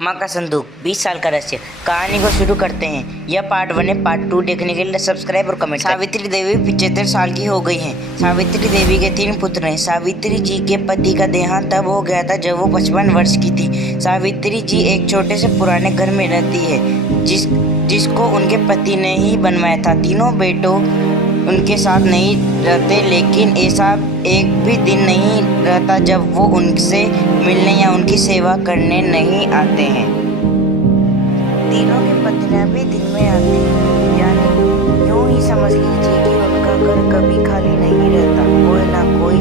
माँ का संदूक 20 साल का रहस्य। कहानी को शुरू करते हैं। यह पार्ट 1 है। पार्ट 2 देखने के लिए सब्सक्राइब और कमेंट। सावित्री देवी 75 साल की हो गई हैं। सावित्री देवी के 3 पुत्र हैं। सावित्री जी के पति का देहांत तब हो गया था जब वो 55 वर्ष की थी। सावित्री जी एक छोटे से पुराने घर में रहती है जिसको उनके पति ने ही बनवाया था। तीनों बेटों उनके साथ नहीं रहते, लेकिन ऐसा एक भी दिन नहीं रहता जब वो उनसे मिलने या उनकी सेवा करने नहीं आते हैं। तीनों की पत्नियां भी दिन में आती हैं, यानी यूं ही समझ लीजिए कि उनका घर कभी खाली नहीं रहता। कोई ना कोई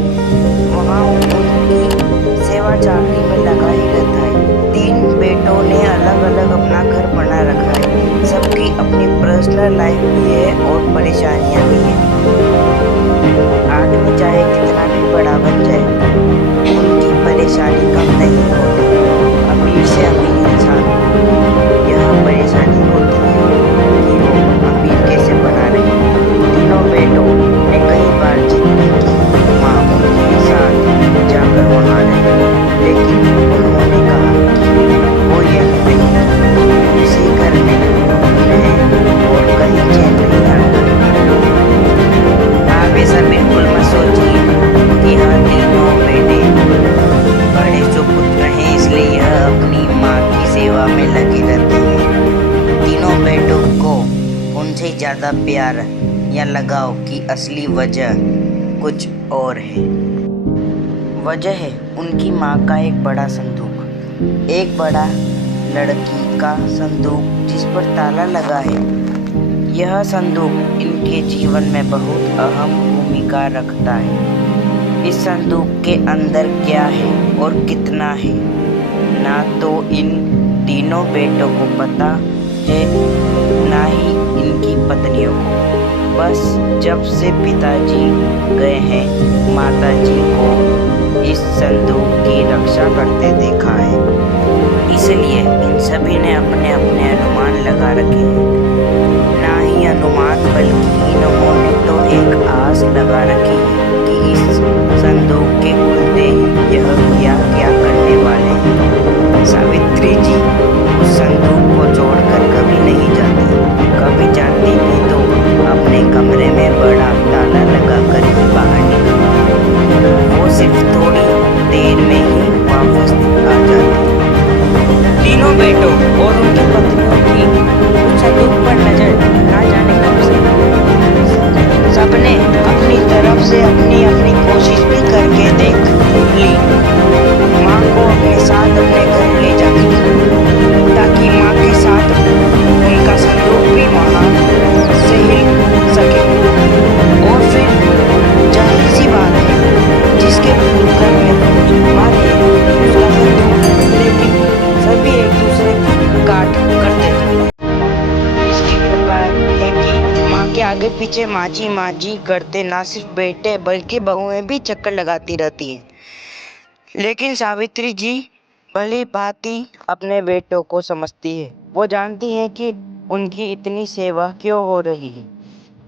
वहाँ उनकी सेवा चाकरी में लगा ही रहता है। 3 बेटों ने अलग अलग अपना घर बना रखा है। सबकी अपनी पर्सनल लाइफ भी है और परेशानियां भी हैं। आदमी चाहे कितना भी बड़ा बन जाए, उनकी परेशानी कम नहीं होती। अमीर से अमीर इंसान यह परेशानी होती है कि वो अमीर कैसे बना रहे। तीनों बेटों ने कई बार जिद की माँ उनके साथ जाकर वहाँ रहे, लेकिन उन्होंने कहा कि वो यही रहेंगी। उसी घर में उन्हें और कहीं चैन नहीं आता। आप ऐसा बिल्कुल मत सोचिए कि हाँ, तीनों बेटे बड़े सुपुत्र हैं इसलिए यह अपनी माँ की सेवा में लगे रहते हैं। तीनों बेटों को उनसे ज़्यादा प्यार या लगाव की असली वजह कुछ और है। वजह है उनकी माँ का एक बड़ा संदूक, एक बड़ा लड़की का संदूक जिस पर ताला लगा है। यह संदूक इनके जीवन में बहुत अहम भूमिका रखता है। इस संदूक के अंदर क्या है और कितना है, ना तो इन तीनों बेटों को पता है, ना ही इनकी पत्नियों को। बस जब से पिताजी गए हैं, माताजी को इस संदूक की रक्षा करते देखा है, इसलिए इन सभी ने अपने अपने अनुमान लगा रखे हैं। ना ही अनुमान बल्कि इन्होंने तो एक आस लगा रखी है कि इस संदूक के खुलते ही यह क्या क्या करने वाले हैं। सावित्री जी उस संदूक को छोड़कर कभी नहीं जाती। कभी जाती भी तो अपने कमरे में बड़ा ताला लगाकर ही बाहर निकलती। वो सिर्फ थोड़ी देर में ही वापस आ जाती। तीनों बेटों और उनकी पत्नियों की उस संदूक पर नजर ना जाने कब से। सबने अपनी तरफ से अपनी अपनी कोशिश भी करके देख ली माँ को अपने साथ अपने घर ले जाने की, ताकि माँ के साथ उनका संदूक भी वहाँ से हिल सके। और फिर जाहिर सी बात है, जिसके घर में माँ ने उसका संदूक, लेकिन सभी एक दूसरे की काट करते थे। इसकी बात है कि माँ के आगे पीछे माजी करते ना सिर्फ बेटे बल्कि बहुएं भी चक्कर लगाती रहती हैं। लेकिन सावित्री जी भली भांति अपने बेटों को समझती है। वो जानती है कि उनकी इतनी सेवा क्यों हो रही है।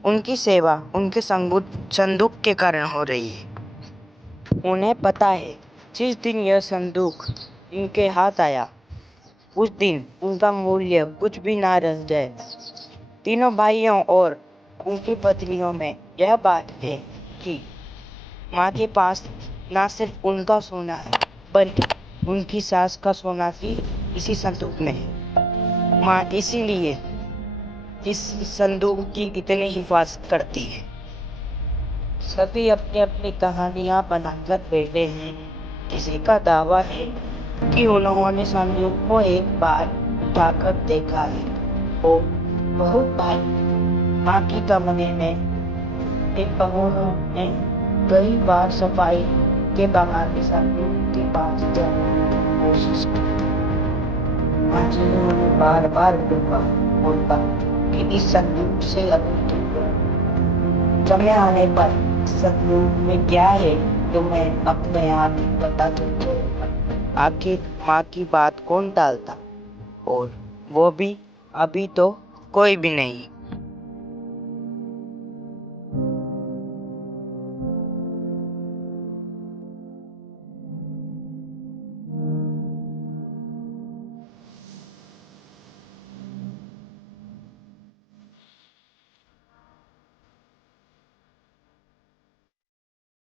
उनकी सेवा उनके संदूक के कारण हो रही है। उन्हें पता है जिस दिन यह संदूक इनके हाथ आया, उस दिन उनका मूल्य कुछ भी ना रह जाए। तीनों भाइयों और उनकी पत्नियों में यह बात है कि माँ के पास ना सिर्फ उनका सोना है, बल्कि उनकी सास का सोना भी इसी संदूक में है। माँ इसीलिए इस संदूक की इतनी हिफाजत करती है। सभी अपनी अपनी कहानियाँ बनाकर बैठे हैं। किसी का दावा है कि उन्होंने संदूक को एक बार उठाकर देखा है और बहुत बार माँ की कमरे में एक बहू ने कई बार सफाई के बहाने संदूक के पास जाने की कोशिश की। माँ जी ने उन्हें बार बार डूबा और कहा कि इस संदूक से अभी समय आने पर संदूक में क्या है तो मैं अपने आप बता दूंगा। आखिर माँ की बात कौन टालता, और वो भी अभी तो कोई भी नहीं।